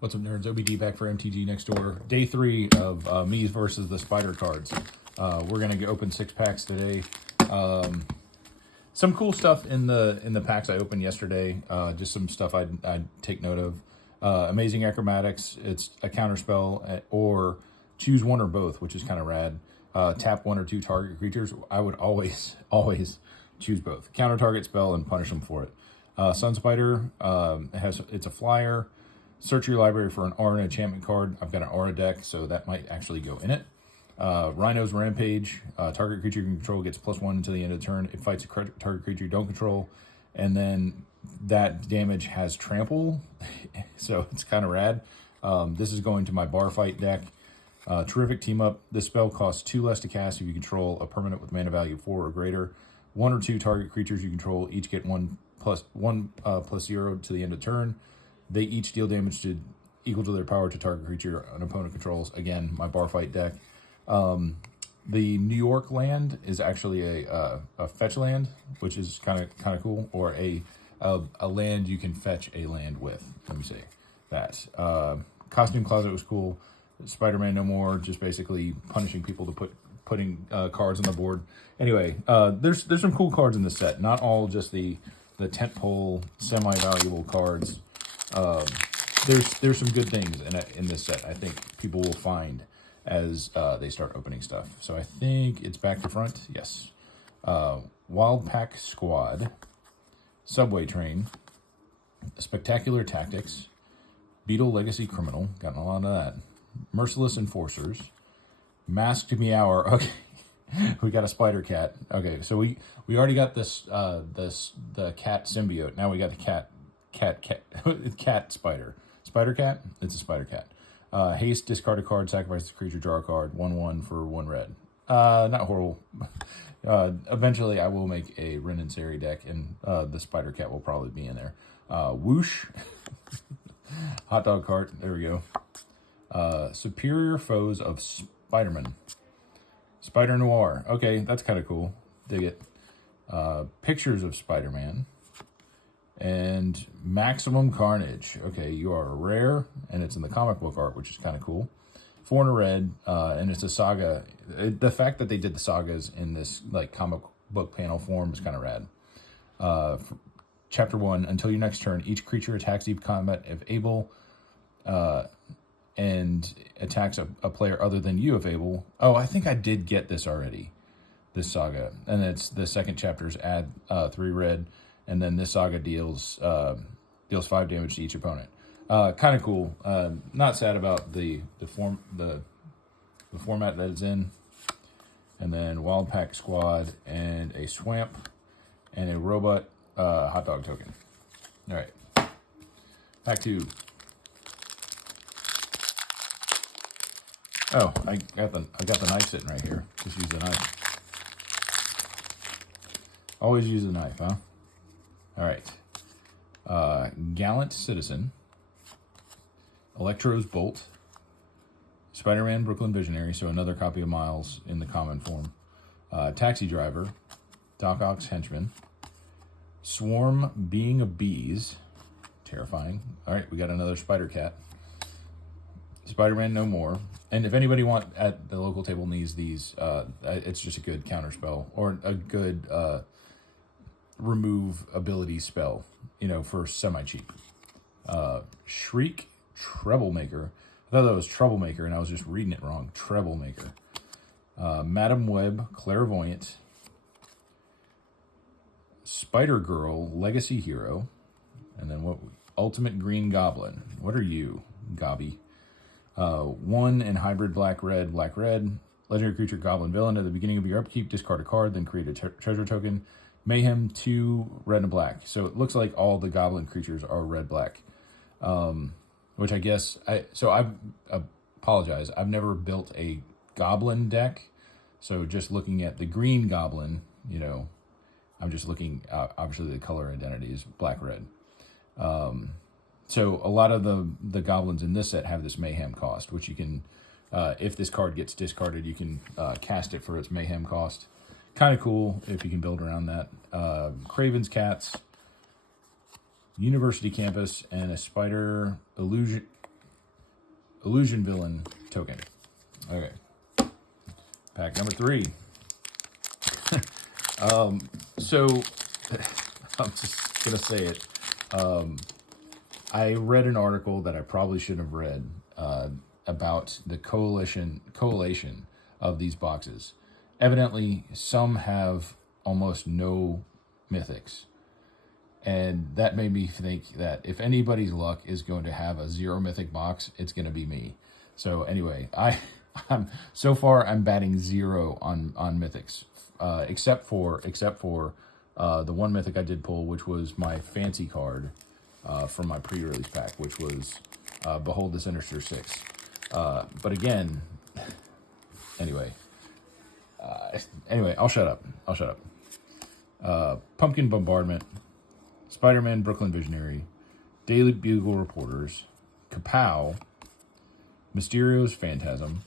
What's up, nerds? OBD back for MTG Next Door. Day 3 of me versus the Spider cards. We're gonna open 6 packs today. Some cool stuff in the packs I opened yesterday. Just some stuff I'd take note of. Amazing Acromatics. It's a counterspell, or choose one or both, which is kind of rad. Tap 1 or 2 target creatures. I would always choose both. Counter target spell and punish them for it. Sun Spider. It's a flyer. Search your library for an Aura enchantment card. I've got an Aura deck, so that might actually go in it. Rhino's Rampage. Target creature you can control gets +1 until the end of the turn. It fights a target creature you don't control. And then that damage has trample, so it's kind of rad. This is going to my bar fight deck. Terrific team up. This spell costs 2 less to cast if you control a permanent with mana value 4 or greater. 1 or 2 target creatures you control each get 1 plus 0 to the end of turn. They each deal damage equal to their power to target creature an opponent controls. Again, my bar fight deck. The New York land is actually a fetch land, which is kind of cool, or a land you can fetch a land with. Let me say that. Costume Closet was cool. Spider-Man No More, just basically punishing people to putting cards on the board. Anyway, there's some cool cards in this set. Not all just the tentpole semi-valuable cards. There's some good things in this set. I think people will find as they start opening stuff. So I think it's back to front. Yes. Wild Pack Squad, Subway Train, Spectacular Tactics, Beetle Legacy Criminal. Gotten a lot of that. Merciless Enforcers, Masked Meower. Okay. We got a Spider Cat. Okay, so we already got this the cat symbiote. Now we got the cat spider cat. It's a spider cat. Haste, discard a card, sacrifice the creature, draw a card. 1/1 for 1 red. Not horrible. Eventually I will make a Ren and Seri deck, and the spider cat will probably be in there. Whoosh. Hot dog cart. There we go. Superior Foes of Spider-Man. Spider Noir. Okay, that's kind of cool. Dig it. Pictures of Spider-Man. And Maximum Carnage. Okay, you are rare, and it's in the comic book art, which is kind of cool. 4 and a red, and it's a saga. The fact that they did the sagas in this like comic book panel form is kind of rad. Chapter 1, until your next turn, each creature attacks deep combat if able, and attacks a player other than you if able. Oh, I think I did get this already, this saga. And it's the second chapter's add 3 red. And then this saga deals 5 damage to each opponent. Kind of cool. Not sad about the format that it's in. And then Wild Pack Squad and a Swamp and a Robot hot dog token. All right, pack 2. Oh, I got the knife sitting right here. Just use the knife. Always use the knife, huh? All right. Gallant Citizen, Electro's Bolt, Spider-Man Brooklyn Visionary, so another copy of Miles in the common form, Taxi Driver, Doc Ock's Henchman, Swarm Being of Bees, terrifying. All right, we got another Spider Cat, Spider-Man No More, and if anybody at the local table needs these, it's just a good counter spell, or a good remove ability spell, for semi-cheap. Shriek Troublemaker. I thought that was Troublemaker, and I was just reading it wrong. Troublemaker. Madam Web Clairvoyant. Spider-Girl Legacy Hero. And then Ultimate Green Goblin. What are you, Gobby? 1 and hybrid black-red. Legendary creature Goblin Villain. At the beginning of your upkeep, discard a card, then create a treasure token. Mayhem 2 red and black. So it looks like all the goblin creatures are red-black. Which I guess I apologize. I've never built a goblin deck. So just looking at the green goblin, I'm just looking, obviously the color identity is black-red. So a lot of the goblins in this set have this mayhem cost, which you can, if this card gets discarded, you can cast it for its mayhem cost. Kind of cool if you can build around that. Craven's Cats, University Campus, and a Spider Illusion Illusion Villain token. Okay. Pack number 3. So, I'm just going to say it. I read an article that I probably shouldn't have read about the collation of these boxes. Evidently, some have almost no mythics. And that made me think that if anybody's luck is going to have a 0 mythic box, it's going to be me. So anyway, I'm so far I'm batting 0 on mythics, except for the one mythic I did pull, which was my fancy card from my pre-release pack, which was Behold the Sinister Six. But again, anyway, I'll shut up. Pumpkin Bombardment, Spider-Man Brooklyn Visionary, Daily Bugle Reporters, Kapow, Mysterio's Phantasm,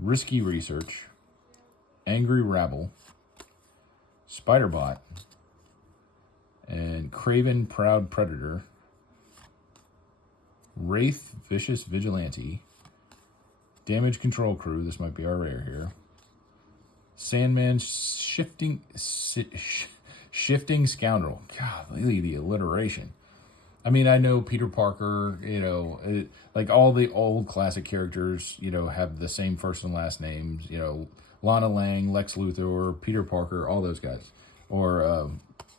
Risky Research, Angry Rabble, Spider-Bot, and Craven Proud Predator, Wraith Vicious Vigilante, Damage Control Crew, this might be our rare here, Sandman Shifting Scoundrel. God, really the alliteration. I mean, I know Peter Parker, like all the old classic characters, have the same first and last names, Lana Lang, Lex Luthor, Peter Parker, all those guys. Or,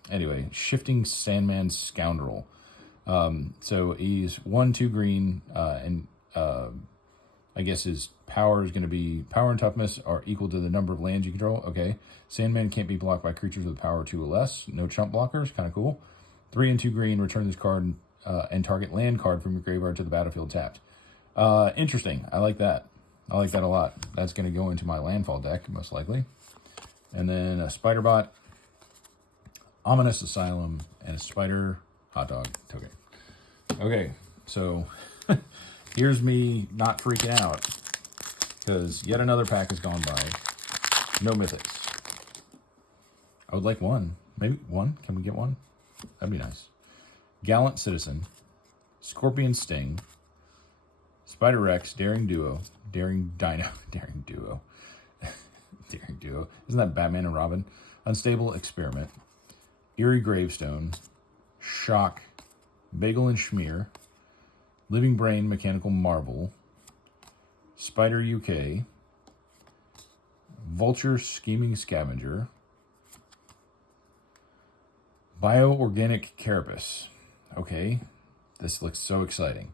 anyway, Shifting Sandman Scoundrel. So he's 1/2 green, and I guess his power is going to be power and toughness are equal to the number of lands you control. Okay. Sandman can't be blocked by creatures with power 2 or less. No chump blockers. Kind of cool. 3 and 2 green. Return this card and target land card from your graveyard to the battlefield tapped. Interesting. I like that. I like that a lot. That's going to go into my landfall deck, most likely. And then a Spider-Bot, Ominous Asylum, and a Spider Hot Dog token. Okay, so here's me not freaking out because yet another pack has gone by. No mythics. I would like one. Maybe one? Can we get one? That'd be nice. Gallant Citizen, Scorpion Sting, Spider Rex, Daring Duo, Daring Dino, Daring Duo, Daring Duo. Isn't that Batman and Robin? Unstable Experiment, Eerie Gravestone, Shock, Bagel and Schmear, Living Brain Mechanical Marvel, Spider UK, Vulture Scheming Scavenger, Bioorganic Carapace. Okay, this looks so exciting.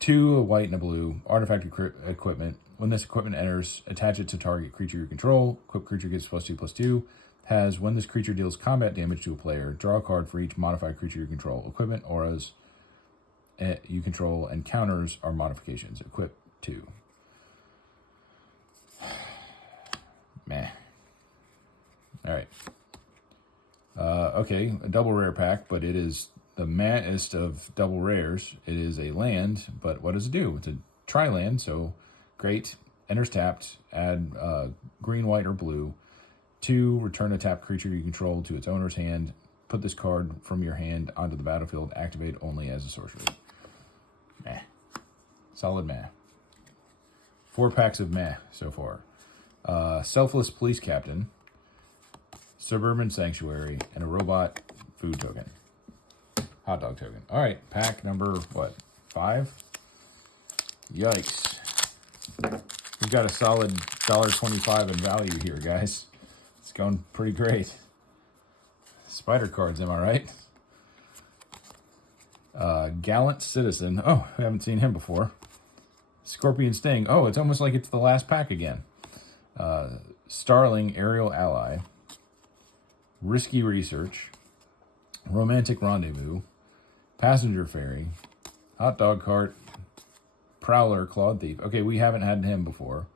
2, a white and a blue, artifact equipment. When this equipment enters, attach it to target creature you control. Equipped creature gets +2/+2. Has, when this creature deals combat damage to a player, draw a card for each modified creature you control. Equipment, auras you control, and counters are modifications. Equip 2. Meh. Alright. Okay, a double rare pack, but it is the maddest of double rares. It is a land, but what does it do? It's a tri-land, so great. Enters tapped, add green, white, or blue. 2, return a tapped creature you control to its owner's hand. Put this card from your hand onto the battlefield. Activate only as a sorcery. Meh. Solid meh. 4 packs of meh so far. Selfless Police Captain, Suburban Sanctuary, and a Robot Food Token. Hot Dog Token. All right, pack number, what, 5? Yikes. We've got a solid $1.25 in value here, guys. It's going pretty great. Spider cards, am I right? Gallant Citizen. Oh, I haven't seen him before. Scorpion Sting. Oh, it's almost like it's the last pack again. Starling Aerial Ally. Risky Research. Romantic Rendezvous. Passenger Ferry. Hot Dog Cart. Prowler Clawed Thief. Okay, we haven't had him before.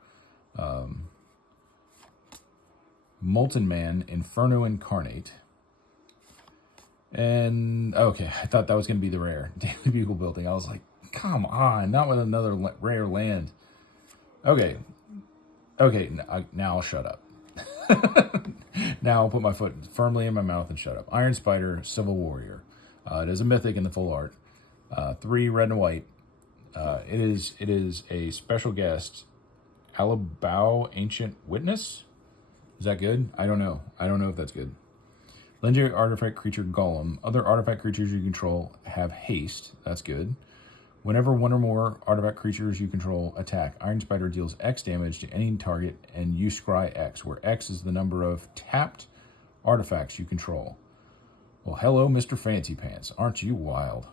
Molten Man, Inferno Incarnate. And, okay, I thought that was going to be the rare. Daily Bugle Building. I was like, come on, not with another rare land. Okay, now I'll shut up. Now I'll put my foot firmly in my mouth and shut up. Iron Spider, Civil Warrior. It is a mythic in the full art. 3 red and white. It is a special guest, Alabao Ancient Witness. Is that good? I don't know. I don't know if that's good. Legendary artifact creature Golem. Other artifact creatures you control have haste. That's good. Whenever one or more artifact creatures you control attack, Iron Spider deals X damage to any target and you scry X, where X is the number of tapped artifacts you control. Well, hello, Mr. Fancy Pants. Aren't you wild?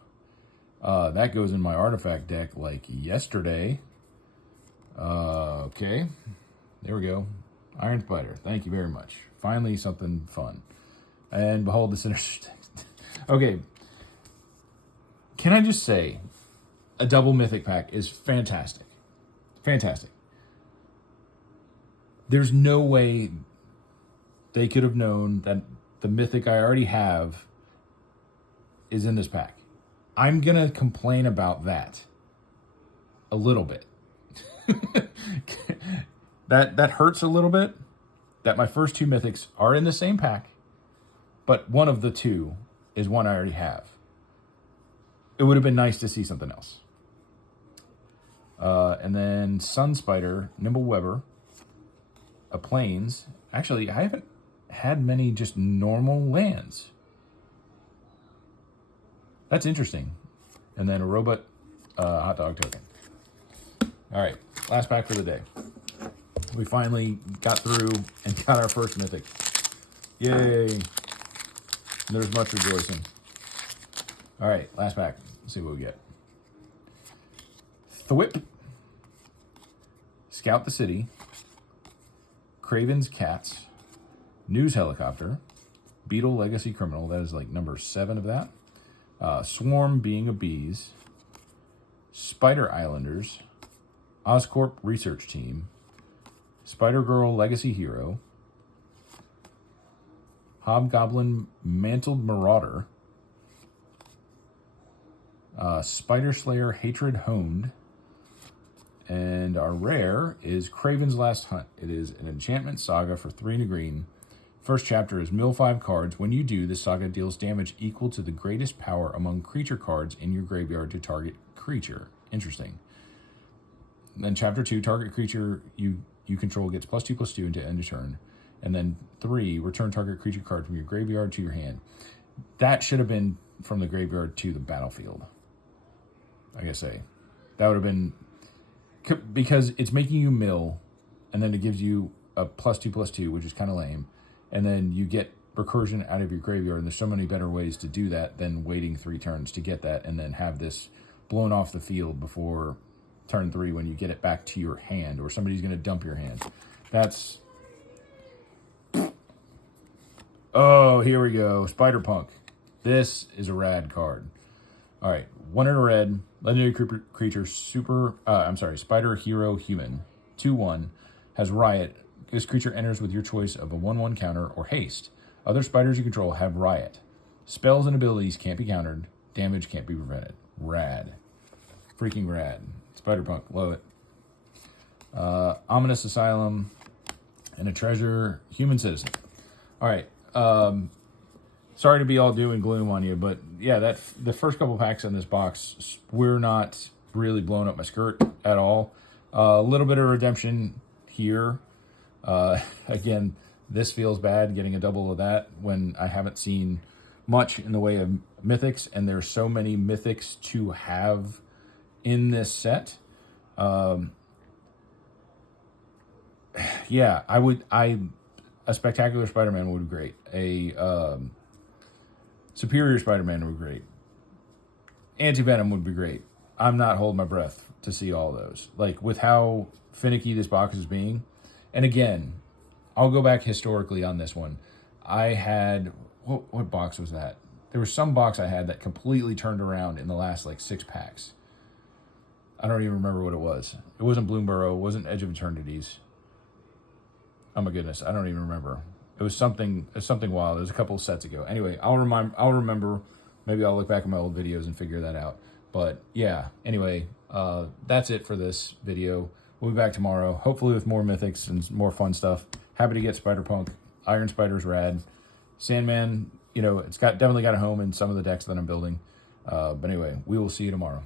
That goes in my artifact deck like yesterday. Okay. There we go. Iron Spider. Thank you very much. Finally, something fun. And behold the Sinister Text. Okay. Can I just say, a double mythic pack is fantastic. Fantastic. There's no way they could have known that the mythic I already have is in this pack. I'm going to complain about that a little bit. That hurts a little bit, that my first two mythics are in the same pack, but one of the two is one I already have. It would have been nice to see something else. And then Sun Spider, Nimble Weber, a Plains. Actually, I haven't had many just normal lands. That's interesting. And then a Robot Hot Dog Token. All right, last pack for the day. We finally got through and got our first mythic. Yay. There's much rejoicing. All right, last pack. Let's see what we get. Thwip. Scout the City. Craven's Cats. News Helicopter. Beetle Legacy Criminal. That is like number 7 of that. Swarm Being of Bees. Spider Islanders. Oscorp Research Team. Spider-Girl Legacy Hero. Hobgoblin Mantled Marauder. Spider Slayer Hatred Honed. And our rare is Craven's Last Hunt. It is an enchantment saga for 3 and a green. First chapter is mill 5 cards. When you do, this saga deals damage equal to the greatest power among creature cards in your graveyard to target creature. Interesting. Then chapter 2, target creature you control gets +2/+2 until end of turn. And then 3, return target creature card from your graveyard to your hand. That should have been from the graveyard to the battlefield. I gotta say. That would have been... Because it's making you mill, and then it gives you a +2/+2, which is kind of lame. And then you get recursion out of your graveyard, and there's so many better ways to do that than waiting 3 turns to get that, and then have this blown off the field before turn 3 when you get it back to your hand, or somebody's going to dump your hand. That's... Oh, here we go. Spider-Punk. This is a rad card. All right. 1 in a red. Legendary creature, Spider Hero Human. 2/1. Has Riot. This creature enters with your choice of a 1/1 counter or haste. Other spiders you control have Riot. Spells and abilities can't be countered. Damage can't be prevented. Rad. Freaking rad. Spider-Punk. Love it. Ominous Asylum. And a treasure. Human Citizen. All right. Sorry to be all doom and gloom on you, but yeah, the first couple packs in this box, we're not really blowing up my skirt at all. A little bit of redemption here. Again, this feels bad getting a double of that when I haven't seen much in the way of mythics, and there's so many mythics to have in this set. Yeah, a Spectacular Spider-Man would be great. A Superior Spider-Man would be great. Anti-Venom would be great. I'm not holding my breath to see all those. Like, with how finicky this box is being. And again, I'll go back historically on this one. I had... What box was that? There was some box I had that completely turned around in the last, 6 packs. I don't even remember what it was. It wasn't Bloomborough. It wasn't Edge of Eternities. Oh my goodness, I don't even remember. It was something wild. It was a couple of sets ago. Anyway, I'll remember. Maybe I'll look back at my old videos and figure that out. But yeah, anyway, that's it for this video. We'll be back tomorrow, hopefully with more mythics and more fun stuff. Happy to get Spider-Punk. Iron Spider's rad. Sandman, it's definitely got a home in some of the decks that I'm building. But anyway, we will see you tomorrow.